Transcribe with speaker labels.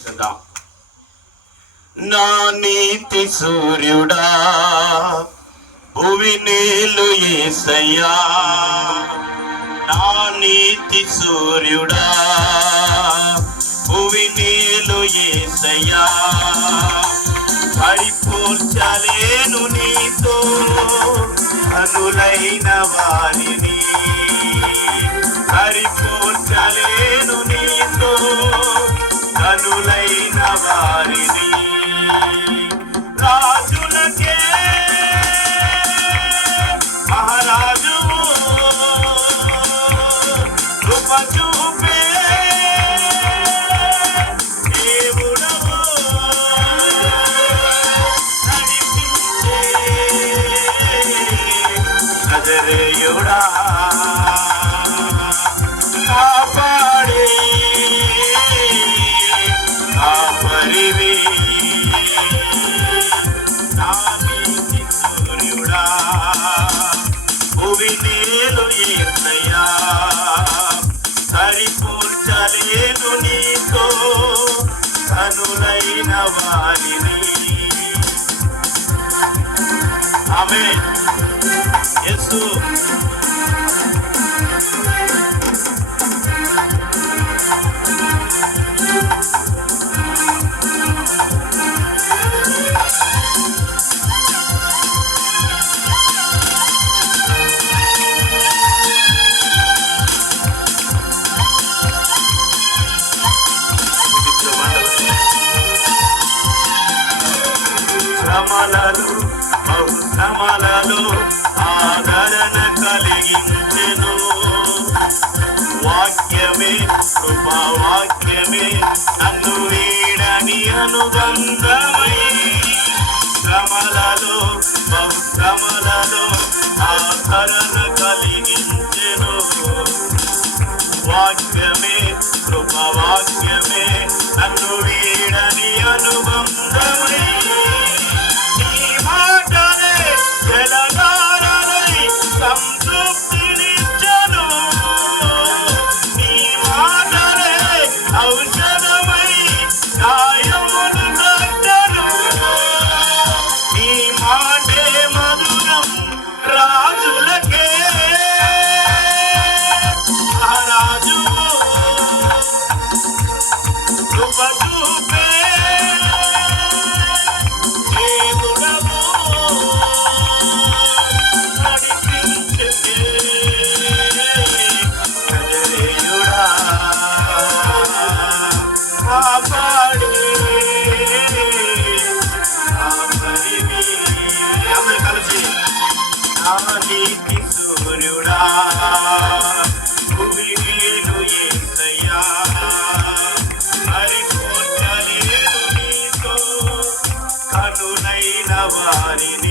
Speaker 1: చేద్దాం నా నీతి సూర్యుడా భువి నీలు ఏసయ్యా. నా నీతి సూర్యుడా భువి నీలు ఏసయ్యా. పరిపూర్చలేను నీతో అనులైన వారిని నజరేయుడా కాపాడే కాపరివి నా నీతి సూర్యుడా భువి నేలు ఏసయ్యా సరిపోల్చలేను నీతో కనులైన వారిని. ఆమె యేసు శ్రమలలో. ఆదరణ కలిగించెను. వాక్యమే కృపా వాక్యమే నన్ను వీడని అనుబంధమై. శ్రమలలో బహుశ్రమలలో ఆదరణ కలిగించెను. వాక్యమే కృప నీతి సూర్యుడా భూమి వీడు యేసయ్యా నీతో కనులైన వారిని.